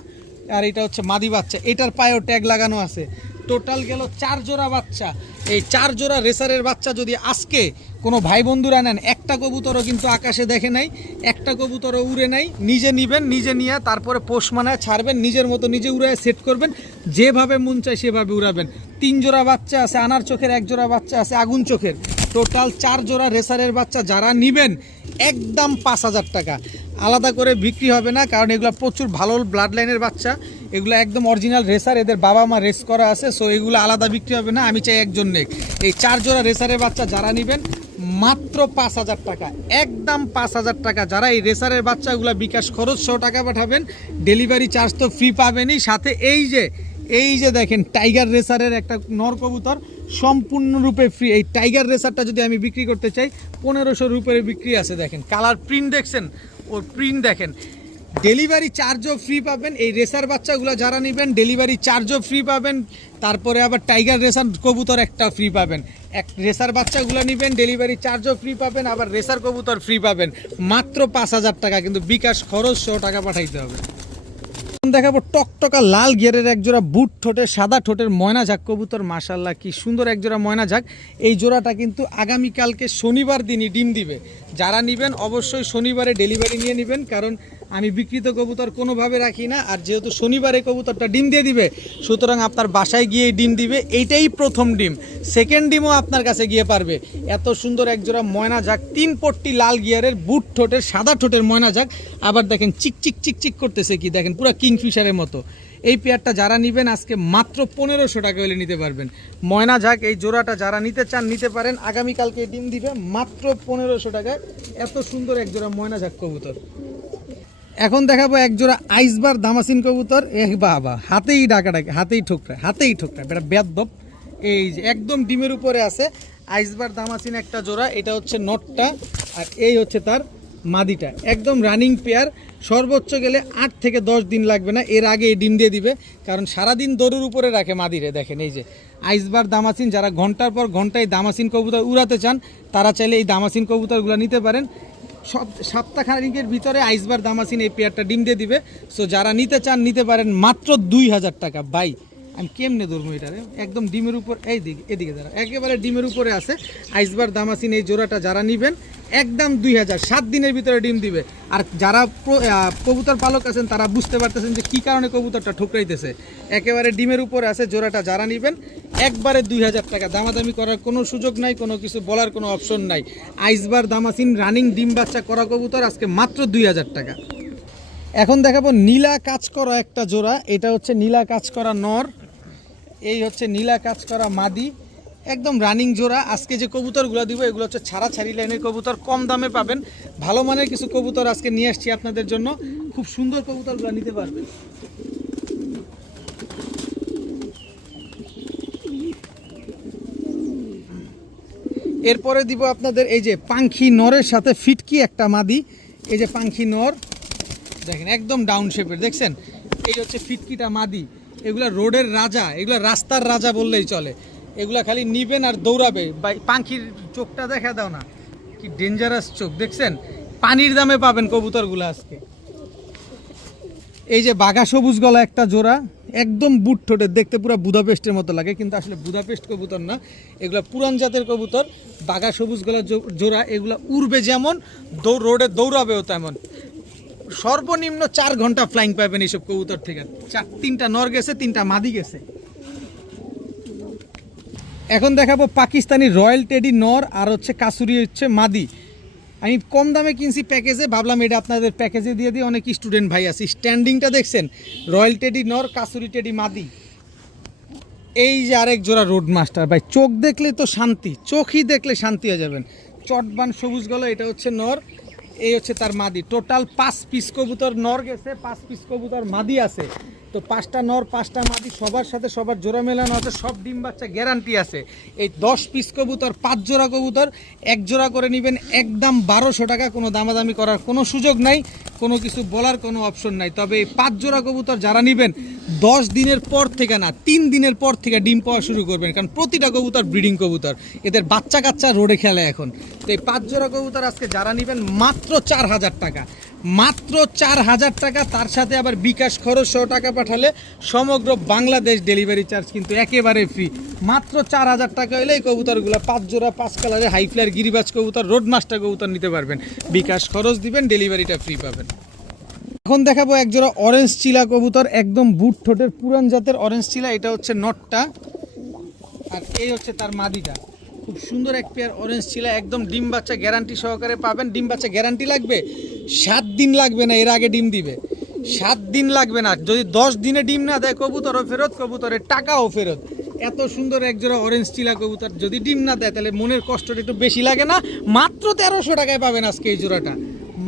আর এটা হচ্ছে মাদি বাচ্চা, এটার পায়েও ট্যাগ লাগানো আছে। টোটাল গেল 4 জোড়া বাচ্চা। এই 4 জোড়া রেসারের বাচ্চা যদি আজকে কোনো ভাই বন্ধুরা নেন, একটা কবুতরও কিন্তু আকাশে দেখে নাই, একটা কবুতরও উড়ে নাই। নিজে নিবেন, নিজে নিয়ে তারপরে পোষ মানায় ছাড়বেন, নিজের মতো নিজে উড়ায় সেট করবেন, যেভাবে মন চায় সেভাবে উড়াবেন। 3 জোড়া বাচ্চা আছে আনার চোখের, 1 জোড়া বাচ্চা আছে আগুন চোখের। টোটাল 4 জোড়া রেসারের বাচ্চা যারা নিবেন একদম 5000 টাকা। আলাদা করে বিক্রি হবে না, কারণ এগুলো প্রচুর ভালো ব্লাড লাইনের বাচ্চা, এগুলো একদম অরিজিনাল রেসার, এদের বাবা মা রেস করা আছে, সো এগুলো আলাদা বিক্রি হবে না। আমি চাই একজন নেক। এই 4 জোড়া রেসারের বাচ্চা যারা নেবেন মাত্র 5,000 টাকা, একদম 5,000 টাকা। যারা এই রেসারের বাচ্চাগুলো বিকাশ খরচ 100 টাকা পাঠাবেন, ডেলিভারি চার্জ তো ফ্রি পাবেনই, সাথে এই যে দেখেন টাইগার রেসারের একটা নর কবুতর সম্পূর্ণরূপে ফ্রি। এই টাইগার রেসারটা যদি আমি বিক্রি করতে চাই 1500 রুপির বিক্রি আছে। দেখেন কালার প্রিন্ট দেখছেন, ওর প্রিন্ট দেখেন। ডেলিভারি চার্জও ফ্রি পাবেন। এই রেসার বাচ্চাগুলো যারা নেবেন ডেলিভারি চার্জও ফ্রি পাবেন, তারপরে আবার টাইগার রেসার কবুতর একটা ফ্রি পাবেন। এক রেসার বাচ্চাগুলো নেবেন ডেলিভারি চার্জও ফ্রি পাবেন, আবার রেসার কবুতর ফ্রি পাবেন, মাত্র 5,000 টাকা, কিন্তু বিকাশ খরচ 100 টাকা পাঠাইতে হবে। দেখাবো টকটকা লাল গিয়ারের একজোড়া বুট ঠোঁটের সাদা ঠোঁটের ময়না ঝাক কবুতর। মাশাল্লাহ কি সুন্দর একজোড়া ময়না ঝাক। এই জোড়াটা কিন্তু আগামীকালকে শনিবার দিনই ডিম দিবে। যারা নেবেন অবশ্যই শনিবারে ডেলিভারি নিয়ে নেবেন, কারণ আমি বিক্রিত কবুতর কোনোভাবে রাখি না। আর যেহেতু শনিবারে কবুতরটা ডিম দিয়ে দিবে, সুতরাং আপনার বাসায় গিয়ে ডিম দিবে। এইটাই প্রথম ডিম, সেকেন্ড ডিমও আপনার কাছে গিয়ে পারবে। এত সুন্দর একজোড়া ময়না ঝাক, 3 পট্টি লাল গিয়ারের বুট ঠোঁটের সাদা ঠোঁটের ময়না ঝাক। আবার দেখেন চিকচিক চিকচিক করতেছে, কি দেখেন পুরো কিংফিশারের মতো। এই পেয়ারটা যারা নেবেন আজকে মাত্র 1500 টাকা হলে নিতে পারবেন। ময়না ঝাক এই জোড়াটা যারা নিতে চান নিতে পারেন, আগামীকালকে ডিম দিবে মাত্র 1500 টাকায়। এত সুন্দর এক জোড়া ময়না ঝাক কবুতর। এখন দেখাবো এক জোড়া আইসবার দামাসিন কবুতর। বাবা হাতেই ডাকাডাকি, হাতেই ঠোকরা বেটা বেদব। এই যে একদম ডিমের উপরে আছে আইসবার দামাসিন একটা জোড়া। এটা হচ্ছে নটটা, আর এই হচ্ছে তার মাদিটা। একদম রানিং পেয়ার, সর্বোচ্চ গেলে 8 থেকে 10 দিন লাগবে না, এর আগে এই ডিম দিয়ে দিবে, কারণ সারাদিন দৌড়ের উপরে রাখে মাদিরে। দেখেন এই যে আইসবার দামাসিন, যারা ঘন্টার পর ঘন্টায় দামাসিন কবুতর উড়াতে চান তারা চাইলে এই দামাসিন কবুতরগুলো নিতে পারেন। সপ্তাহখানেকের ভিতরে আইসবার দামাসিন এই পেয়ারটা ডিম দিয়ে দিবে। সো যারা নিতে চান নিতে পারেন মাত্র 2000 টাকা। ভাই আমি কেমনে ধরবো এটারে, একদম ডিমের উপর, এই দিকে এদিকে যারা একেবারে ডিমের উপরে আছে আইসবার দামাসিন এই জোড়াটা যারা নেবেন একদম 2000, 7 দিনের ভিতরে ডিম দিবে। আর যারা কবুতর পালক আছেন তারা বুঝতে পারতেছেন যে কী কারণে কবুতরটা ঠুকরাইতেছে। একেবারে ডিমের উপরে আছে জোড়াটা যারা নেবেন একবারে 2000 টাকা, দামাদামি করার কোনো সুযোগ নাই, কোনো কিছু বলার কোনো অপশন নাই। আইসবার দামাসিন রানিং ডিম বাচ্চা করা কবুতর আজকে মাত্র 2000 টাকা। এখন দেখাবো নীলা কাজ করা একটা জোড়া। এটা হচ্ছে নীলা কাজ করা নর, এই হচ্ছে নীলা কাজ করা মাদি, একদম রানিং জোড়া। আজকে যে কবুতরগুলো দিব এগুলো হচ্ছে ছাড়াছাড়ি লাইনের কবুতর, কম দামে পাবেন। ভালো মানের কিছু কবুতর আজকে নিয়ে আসছি আপনাদের জন্য, খুব সুন্দর কবুতরগুলো নিতে পারবেন। এরপরে দিব আপনাদের এই যে পাঙ্খি নরের সাথে ফিটকি একটা মাদি। এই যে পাঙ্খি নর দেখেন একদম ডাউন শেপের, দেখছেন এই হচ্ছে ফিটকিটা মাদি। এগুলা রোডের রাজা, এগুলা রাস্তার রাজা বললেই চলে। এগুলা খালি নিবেন আর দৌড়াবে। পাখির চোখটা দেখা দাও না, কি ডেঞ্জারাস চোখ, দেখছেন পানির দামে পাবেন কবুতরগুলো আজকে। এই যে বাঘা সবুজ গলা একটা জোড়া, একদম বুট ঠোঁটের, দেখতে পুরো বুদাপেস্টের মতো লাগে, কিন্তু আসলে বুদাপেস্ট কবুতর না, এগুলা পুরান জাতের কবুতর। বাঘা সবুজ গলা জোড়া, এগুলা উড়বে যেমন রোডে দৌড়াবেও তেমন। সর্বনিম্ন 4 ঘন্টা ফ্লাইং পাবেন এইসব কবুতর থেকে। 3টা নর গেছে, 3টা মাদি গেছে। এখন দেখাবো পাকিস্তানি রয়্যাল টেডি নর, আর হচ্ছে কাসুরি হচ্ছে মাদি। আমি কম দামে কিনছি প্যাকেজে, ভাবলাম এটা আপনাদের প্যাকেজে দিয়ে দিই, অনেক স্টুডেন্ট ভাই আছে। স্ট্যান্ডিংটা দেখছেন, রয়্যাল টেডি নর, কাসুরি টেডি মাদি। এই যে আরেক জোড়া রোড মাস্টার, ভাই চোখ দেখলে তো শান্তি, চোখই দেখলে শান্তি হয়ে যাবেন। চটবান সবুজ গলা, এটা হচ্ছে নর, এই হচ্ছে তার মাদি। টোটাল 5 পিস কবুতর নর গেছে, 5 পিস কবুতর মাদি আছে। তো 5টা নর 5টা মাদি, সবার সাথে সবার জোড়া মেলানো আছে, সব ডিম বাচ্চা গ্যারান্টি আছে। এই 10 পিস কবুতর 5 জোড়া কবুতর, 1 জোড়া করে নেবেন একদম 1200 টাকা। কোনো দামাদামি করার কোনো সুযোগ নাই, কোনো কিছু বলার কোনো অপশন নাই। তবে এই 5 জোড়া কবুতর যারা নেবেন 10 দিনের পর থেকে না, 3 দিনের পর থেকে ডিম পাওয়া শুরু করবেন, কারণ প্রতিটা কবুতর ব্রিডিং কবুতর, এদের বাচ্চা কাচ্চা রোডে খেলে এখন। তো এই 5 জোড়া কবুতর আজকে যারা নেবেন মাত্র 4000 টাকা, মাত্র 4000 টাকা। তার সাথে আবার বিকাশ খরচ 100 টাকা পাঠালে সমগ্র বাংলাদেশ ডেলিভারি চার্জ কিন্তু একেবারে ফ্রি। মাত্র 4000 টাকা হলে এই কবুতরগুলো 5 জোড়া 5 কালারে হাই ফ্লায়ার গিরিবাজ কবুতর, রোড মাস্টার কবুতর নিতে পারবেন। বিকাশ খরচ দিবেন, ডেলিভারিটা ফ্রি পাবেন। এখন দেখাবো এক জোড়া অরেঞ্জ চিলা কবুতর, একদম বুট ঠোঁটের পুরান জাতের অরেঞ্জ চিলা। এটা হচ্ছে নটটা, আর এই হচ্ছে তার মাদিটা। খুব সুন্দর এক পেয়ার অরেঞ্জ চিলা, একদম ডিম বাচ্চা গ্যারান্টি সহকারে পাবেন। ডিম বাচ্চা গ্যারান্টি লাগবে 7 দিন লাগবে না, এর আগে ডিম দিবে 7 দিন লাগবে না। যদি 10 দিনে ডিম না দেয় কবুতরও ফেরত, কবুতরের টাকাও ফেরত। এত সুন্দর এক জোড়া অরেঞ্জ চিলা কবুতর যদি ডিম না দেয় তাহলে মনের কষ্টটা একটু বেশি লাগে না? মাত্র 1300 টাকায় পাবেন আজকে এই জোড়াটা,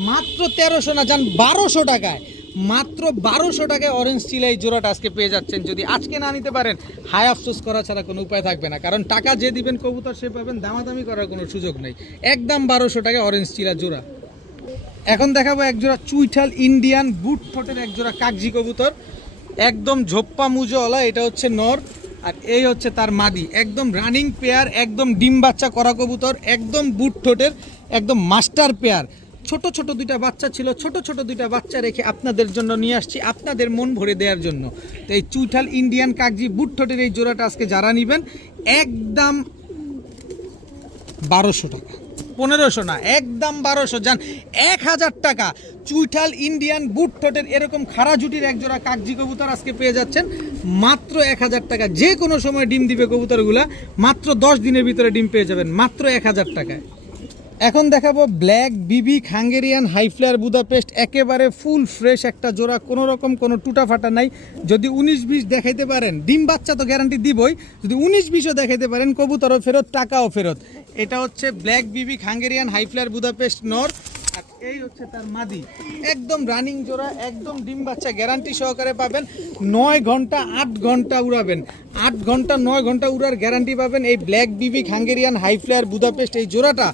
মাত্র 1300 না যান 1200 টাকায়, মাত্র 1200 টাকায় অরেঞ্জ চিলা এই জোড়াটা আজকে পেয়ে যাচ্ছেন। যদি আজকে না নিতে পারেন হাই আফসোস করা ছাড়া কোনো উপায় থাকবে না, কারণ টাকা যে দিবেন কবুতর সে পাবেন, দামাদামি করার কোনো সুযোগ নেই। একদম 1200 টাকায় অরেঞ্জ চিলা জোড়া। এখন দেখাবো এক জোড়া চুইঠাল ইন্ডিয়ান বুট ঠোঁটের এক জোড়া কাগজি কবুতর, একদম ঝোপ্পা মুজোওয়ালা। এটা হচ্ছে নর আর এই হচ্ছে তার মাদি, একদম রানিং পেয়ার, একদম ডিম বাচ্চা করা কবুতর, একদম বুট ঠোঁটের, একদম মাস্টার পেয়ার। ছোট ছোট দুইটা বাচ্চা ছিল, ছোট ছোট দুইটা বাচ্চা রেখে আপনাদের জন্য নিয়ে আসছি, আপনাদের মন ভরে দেওয়ার জন্য। তো এই চুইঠাল ইন্ডিয়ান কাগজি বুট ঠোঁটের এই জোড়াটা আজকে যারা নেবেন একদম 1200 টাকা, 1500 না, একদম 1200, যান 1000 টাকা। চুইঠাল ইন্ডিয়ান বুট ঠোঁটের এরকম খাড়া জুটির একজোড়া কাগজি কবুতর আজকে পেয়ে যাচ্ছেন মাত্র 1000 টাকা। যে কোনো সময় ডিম দিবে কবুতরগুলা, মাত্র 10 দিনের ভিতরে ডিম পেয়ে যাবেন মাত্র 1000 টাকায়। এখন দেখাবো ব্ল্যাক বিবি হাঙ্গেরিয়ান হাইফ্লায়ার বুদাপেস্ট, একেবারে ফুল ফ্রেশ একটা জোড়া, কোনো রকম কোনো টুটা ফাটা নাই। যদি 19-20 দেখাইতে পারেন, ডিম বাচ্চা তো গ্যারান্টি দিবই, যদি 19-20ও দেখাইতে পারেন কবুতরও ফেরত, টাকাও ফেরত। এটা হচ্ছে ব্ল্যাক বিবি হাঙ্গেরিয়ান হাইফ্লায়ার বুদাপেস্ট নর, আর এই হচ্ছে তার মাদি, একদম রানিং জোড়া, একদম ডিম বাচ্চা গ্যারান্টি সহকারে পাবেন। 9 ঘন্টা 8 ঘন্টা উড়াবেন, 8 ঘন্টা 9 ঘন্টা উড়ার গ্যারান্টি পাবেন এই ব্ল্যাক বিবি হাঙ্গেরিয়ান হাইফ্লায়ার বুদাপেস্ট এই জোড়াটা।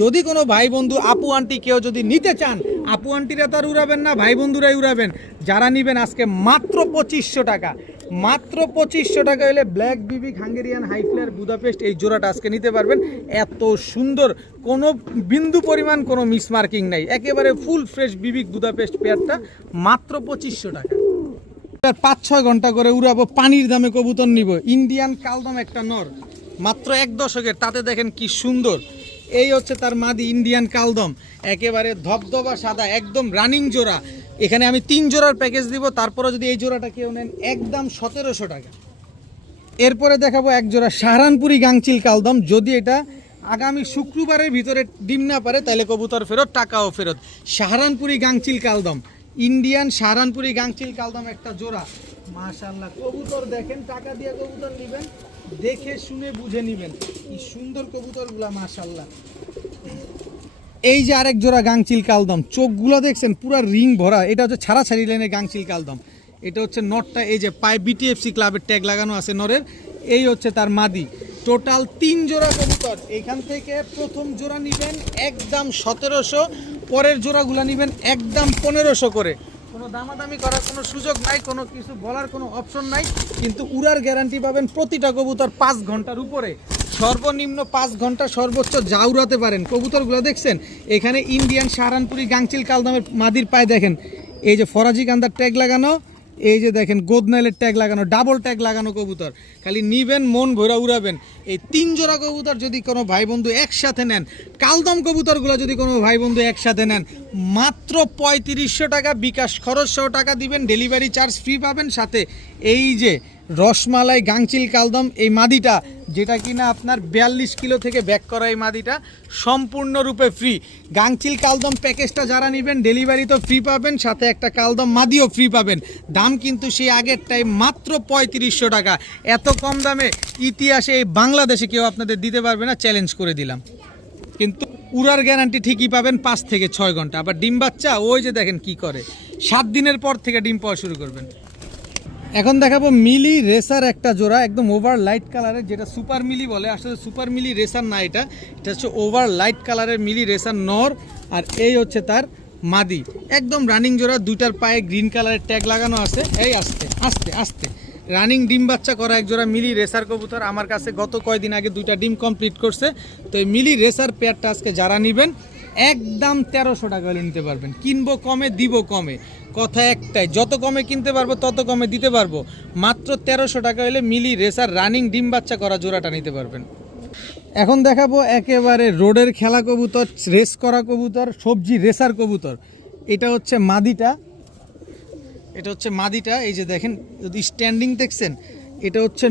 যদি কোনো ভাই বন্ধু আপু আন্টি কেউ যদি নিতে চান, আপু আন্টিরা তো আর উড়াবেন না, ভাই বন্ধুরাই উড়াবেন। যারা নেবেন আজকে মাত্র 2500 টাকা, মাত্র 2500 টাকা হলে ব্ল্যাক বিবি হাঙ্গেরিয়ান হাইফ্লায়ার বুদাপেস্ট এই জোড়াটা আজকে নিতে পারবেন। এত সুন্দর, কোনো বিন্দু পরিমাণ কোনো মিসমার্কিং নাই, একেবারে ফুল ফ্রেশ বিবি বুদাপেস্ট পেয়ারটা মাত্র 2500 টাকা। 5-6 ঘন্টা করে উড়াবো, পানির দামে কবুতর নিব। ইন্ডিয়ান কালদম একটা নর, মাত্র 1 দশকের, তাতে দেখেন কি সুন্দর। এই হচ্ছে তার মাদি ইন্ডিয়ান কালদম, একেবারে ধবধবা সাদা, একদম রানিং জোড়া। এখানে আমি 3 জোড়ার প্যাকেজ দিব, তারপরে যদি এই জোড়াটা কেউ নেন একদম 1700 টাকা। এরপরে দেখাবো এক জোড়া সাহারানপুরি গাংচিল কালদম, যদি এটা আগামী শুক্রবারের ভিতরে ডিম না পারে তাহলে কবুতর ফেরত, টাকাও ফেরত। সাহারানপুরি গাংচিল কালদম, ইন্ডিয়ান সাহারানপুরি গাংচিল কালদম একটা জোড়া, মাশাআল্লাহ। কবুতর দেখেন, টাকা দিয়ে কবুতর নেবেন, দেখে শুনে বুঝে নেবেন, কি সুন্দর কবুতরগুলা মাশাআল্লাহ। এই যে আরেক জোড়া গাংচিল কালদম, চোখগুলো দেখছেন পুরা রিং ভরা, এটা হচ্ছে ছাড়াছাড়ি লাইনের গাংচিল কালদম। এটা হচ্ছে নটটা, এই যে পায়ে বিটিএফসি ক্লাবের ট্যাগ লাগানো আছে নরের। এই হচ্ছে তার মাদি, টোটাল 3 জোড়া কবুতর। এইখান থেকে প্রথম জোড়া নেবেন একদম 1700, পরের জোড়াগুলো নেবেন একদম 1500 করে। কোনো দামাদামি করার কোনো সুযোগ নাই, কোনো কিছু বলার কোনো অপশন নাই, কিন্তু উড়ার গ্যারান্টি পাবেন প্রতিটা কবুতর 5 ঘন্টার উপরে, সর্বনিম্ন 5 ঘন্টা, সর্বোচ্চ যা উড়াতে পারেন। কবুতরগুলো দেখছেন, এখানে ইন্ডিয়ান সাহারানপুরি গাংচিল কালদমের মাদির পায়ে দেখেন এই যে ফরাজি কান্দার ট্যাগ লাগানো, এই যে দেখেন গোদনাইলের ট্যাগ লাগানো, ডাবল ট্যাগ লাগানো কবুতর। খালি নিবেন, মন ভরা উড়াবেন। এই 3 জোড়া কবুতর যদি কোনো ভাই বন্ধু একসাথে নেন, কালদম কবুতরগুলো যদি কোনো ভাই বন্ধু একসাথে নেন, মাত্র 3500 টাকা বিকাশ খরচ সহ টাকা দিবেন, ডেলিভারি চার্জ ফ্রি পাবেন। সাথে এই যে রসমালাই গাংচিল কালদম এই মাদিটা, যেটা কিনা আপনার 42 কিলো থেকে ব্যাক করা, এই মাদিটা সম্পূর্ণরূপে ফ্রি। গাংচিল কালদম প্যাকেজটা যারা নেবেন ডেলিভারি তো ফ্রি পাবেন, সাথে একটা কালদম মাদিও ফ্রি পাবেন। দাম কিন্তু সেই আগের টাইম, মাত্র 3500 টাকা। এত কম দামে ইতিহাসে এই বাংলাদেশে কেউ আপনাদের দিতে পারবে না, চ্যালেঞ্জ করে দিলাম। কিন্তু উড়ার গ্যারান্টি ঠিকই পাবেন 5 থেকে 6 ঘন্টা। আবার ডিম বাচ্চা ওই যে দেখেন কি করে, 7 দিনের পর থেকে ডিম পাওয়া শুরু করবেন। এখন দেখাবো মিলি রেসার একটা জোড়া, একদম ওভার লাইট কালারের, যেটা সুপার মিলি বলে, আসলে সুপার মিলি রেসার না, এটা হচ্ছে ওভার লাইট কালারের মিলি রেসার নর, আর এই হচ্ছে তার মাদি, একদম রানিং জোড়া। দুইটার পায়ে গ্রিন কালারের ট্যাগ লাগানো আছে। এই আস্তে আস্তে আস্তে রানিং ডিম বাচ্চা করা এক জোড়া মিলি রেসার কবুতর, আমার কাছে গত কয়দিন আগে 2টা ডিম কমপ্লিট করছে। তো এই মিলি রেসার পেয়ারটা আজকে যারা নেবেন একদম 1300 টাকা হলে নিতে পারবেন। কিনবো কমে, দিব কমে, কথা একটাই, যত কমে কিনতে পারবো তত কমে দিতে পারবো। মাত্র 1300 টাকা হলে মিলি রেসার রানিং ডিম বাচ্চা করা জোড়াটা নিতে পারবেন। এখন দেখাবো একেবারে রোডের খেলা কবুতর, রেস করা কবুতর, সবজি রেসার কবুতর। এটা হচ্ছে মাদিটা, এটা হচ্ছে মাদিটা। এই যে দেখেন, যদি স্ট্যান্ডিং দেখছেন, এটা হচ্ছে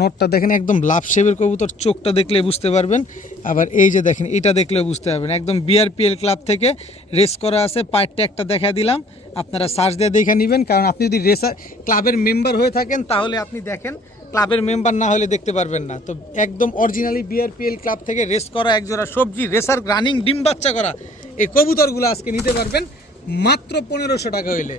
নটটা দেখেন একদম লাভ শেপের কবুতর, চোখটা দেখলে বুঝতে পারবেন। আবার এই যে দেখেন এটা দেখলেও বুঝতে পারবেন, একদম বিআরপিএল ক্লাব থেকে রেস করা আছে। পায়েরটা একটা দেখা দিলাম, আপনারা সার্চ দিয়ে দেখে নেবেন, কারণ আপনি যদি রেসার ক্লাবের মেম্বার হয়ে থাকেন তাহলে আপনি দেখেন, ক্লাবের মেম্বার না হলে দেখতে পারবেন না। তো একদম অরিজিনালি বিআরপিএল ক্লাব থেকে রেস করা একজোড়া সবজি রেসার রানিং ডিম বাচ্চা করা এই কবুতরগুলো আজকে নিতে পারবেন মাত্র 1500 টাকা হইলে।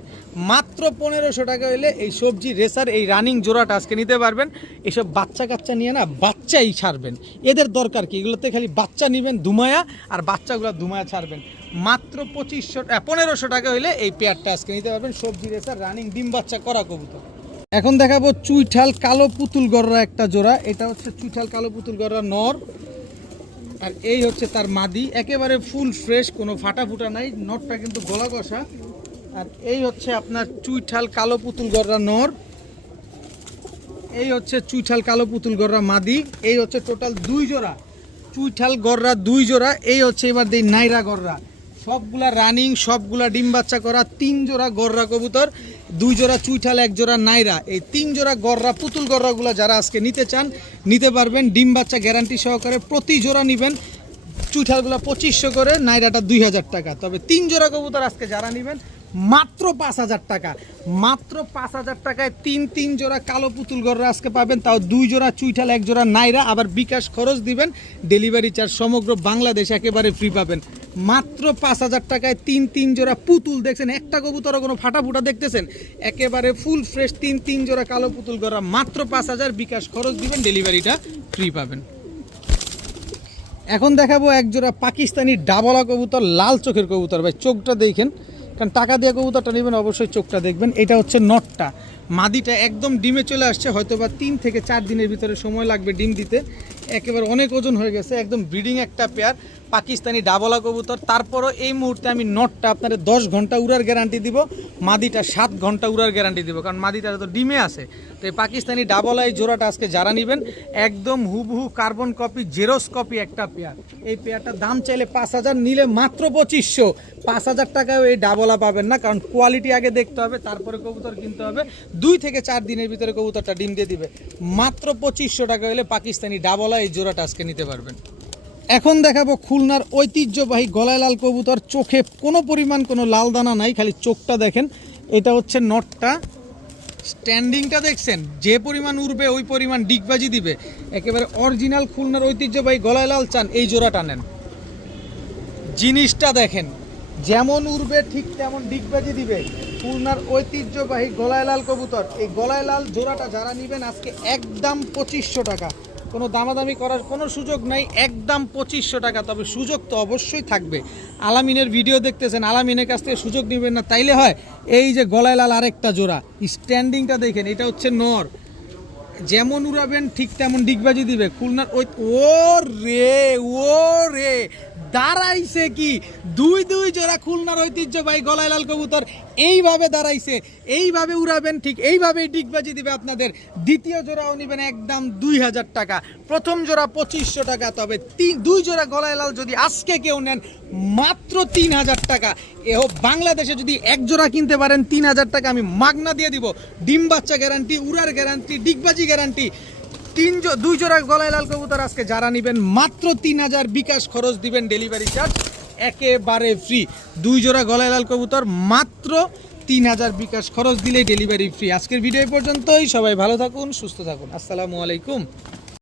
মাত্র 1500 টাকা হইলে এই সবজি রেসার এই রানিং জোড়াটা আজকে নিতে পারবেন। এসব বাচ্চা কাচ্চা নিয়ে না বাচ্চাই ছাড়বেন, এদের দরকার কি, এগুলোতে খালি বাচ্চা নেবেন ধুমায়া আর বাচ্চাগুলো ধুমায়া ছাড়বেন। মাত্র 1500 টাকা হইলে এই পেয়ারটা আজকে নিতে পারবেন, সবজি রেসার রানিং ডিম বাচ্চা করা কবুতর। এখন দেখাবো চুইঠাল কালো পুতুল গররা একটা জোড়া। এটা হচ্ছে চুইঠাল কালো পুতুল গররা নর, আর এই হচ্ছে তার মাদি, একেবারে ফুল ফ্রেশ, কোনো ফাটা ফুটা নাই, নটটা কিন্তু গলা কষা। আর এই হচ্ছে আপনার চুইঠাল কালো পুতুল গররা নর, এই হচ্ছে চুইঠাল কালো পুতুল গররা মাদি। এই হচ্ছে টোটাল 2 জোড়া চুইঠাল গররা, 2 জোড়া। এই হচ্ছে এবার দেই নাইরা গররা, সবগুলা রানিং, সবগুলা ডিম বাচ্চা করা। 3 জোড়া গররা কবুতর, 2 জোড়া চুইঠাল, 1 জোড়া নাইরা। এই 3 জোড়া গররা পুতুল গররাগুলো যারা আজকে নিতে চান নিতে পারবেন, ডিম বাচ্চা গ্যারান্টি সহকারে। প্রতি জোড়া নেবেন চুইঠালগুলো 2500 করে, নাইরাটা 2000 টাকা। তবে 3 জোড়া কবুতর আজকে যারা নেবেন মাত্র 5000 টাকা, মাত্র 5000 টাকায় 3 জোড়া কালো পুতুল গররা আজকে পাবেন, তাও 2 জোড়া চুইঠাল, 1 জোড়া নাইরা। আবার বিকাশ খরচ দিবেন, ডেলিভারি চার্জ সমগ্র বাংলাদেশ একেবারে ফ্রি পাবেন। মাত্র 5000 টাকায় 3 জোড়া পুতুল। দেখছেন একটা কবুতরও কোনো ফাটা ফুটা দেখতেছেন, একেবারে ফুল ফ্রেশ 3 জোড়া কালো পুতুল গররা, মাত্র 5000, বিকাশ খরচ দিবেন, ডেলিভারিটা ফ্রি পাবেন। এখন দেখাবো এক জোড়া পাকিস্তানি ডাবলা কবুতর, লাল চোখের কবুতর। ভাই চোখটা দেখেন, কারণ টাকা দিয়ে কবুতরটা নেবেন অবশ্যই চোখটা দেখবেন। এটা হচ্ছে নটটা, মাদিটা একদম ডিমে চলে আসছে, হয়তো বা 3 থেকে 4 দিনের ভিতরে সময় লাগবে ডিম দিতে, একেবারে অনেক ওজন হয়ে গেছে, একদম ব্রিডিং একটা পেয়ার পাকিস্তানি ডাবলা কবুতর। তারপরও এই মুহূর্তে আমি নটটা আপনাদের 10 ঘন্টা উড়ার গ্যারান্টি দিব, মাদিটা 7 ঘন্টা উড়ার গ্যারান্টি দিব, কারণ মাদিটা তো ডিমে আছে। তো এই পাকিস্তানি ডাবলা এই জোড়াটা আজকে যারা নেবেন একদম হুবহু কার্বন কপি, জেরক্স কপি একটা পেয়ার। এই পেয়ারটার দাম চাইলে 5000, নিলে মাত্র 2500। 5000 টাকায় এই ডাবলা পাবেন না, কারণ কোয়ালিটি আগে দেখতে হবে, তারপরে কবুতর কিনতে হবে। 2 থেকে 4 দিনের ভিতরে কবুতরটা ডিম দিয়ে দিবে। মাত্র 2500 টাকা হলে পাকিস্তানি ডাবলা এই জোড়াটা আজকে নিতে পারবেন। এখন দেখাবো খুলনার ঐতিহ্যবাহী গলায় লাল কবুতর, চোখে কোনো পরিমাণ কোনো লাল দানা নাই, খালি চোখটা দেখেন। এটা হচ্ছে নটটা, স্ট্যান্ডিংটা দেখছেন, যে পরিমাণ উড়বে ওই পরিমাণ ডিগবাজি দিবে, একেবারে অরিজিনাল খুলনার ঐতিহ্যবাহী গলায় লাল চান এই জোড়াটা নেন। জিনিসটা দেখেন, যেমন উড়বে ঠিক তেমন ডিগবাজি দিবে, খুলনার ঐতিহ্যবাহী গলায় লাল কবুতর। এই গলায় লাল জোড়াটা যারা নেবেন আজকে একদম 2500 টাকা, কোনো দামাদামি করার কোনো সুযোগ নাই, একদম 2500 টাকা। তবে সুযোগ তো অবশ্যই থাকবে, আলামিনের ভিডিও দেখতেছেন, আলামিনের কাছ থেকে সুযোগ নেবেন না তাইলে হয়। এই যে গলায় লাল আরেকটা জোড়া, স্ট্যান্ডিংটা দেখেন, এটা হচ্ছে নর, যেমন উড়াবেন ঠিক তেমন ডিগবাজি দিবে। খুলনার ওই ও রে দাঁড়াইছে কি, 2 জোড়া খুলনার ঐতিহ্যবাহী গলায় লাল কবুতর এইভাবে দাঁড়াইছে, এইভাবে উড়াবেন ঠিক এইভাবেই ডিগবাজি দিবে আপনাদের। দ্বিতীয় জোড়াও নেবেন একদম 2000 টাকা, প্রথম জোড়া 2500 টাকা। তবে 2 জোড়া গলায় লাল যদি আজকে কেউ নেন মাত্র 3000 টাকা। এও বাংলাদেশে যদি 1 জোড়া কিনতে পারেন 3000 টাকা আমি মাগনা দিয়ে দিব, ডিম বাচ্চা গ্যারান্টি, উড়ার গ্যারান্টি, ডিগবাজি গ্যারান্টি। 2 জোড়া গলায় লাল কবুতর আজকে যারা নেবেন মাত্র 3000, বিকাশ খরচ দিবেন, ডেলিভারি চার্জ একেবারে ফ্রি। 2 জোড়া গলায় লাল কবুতর মাত্র 3000, বিকাশ খরচ দিলেই ডেলিভারি ফ্রি। আজকের ভিডিও পর্যন্তই, সবাই ভালো থাকুন, সুস্থ থাকুন, আসসালামু আলাইকুম।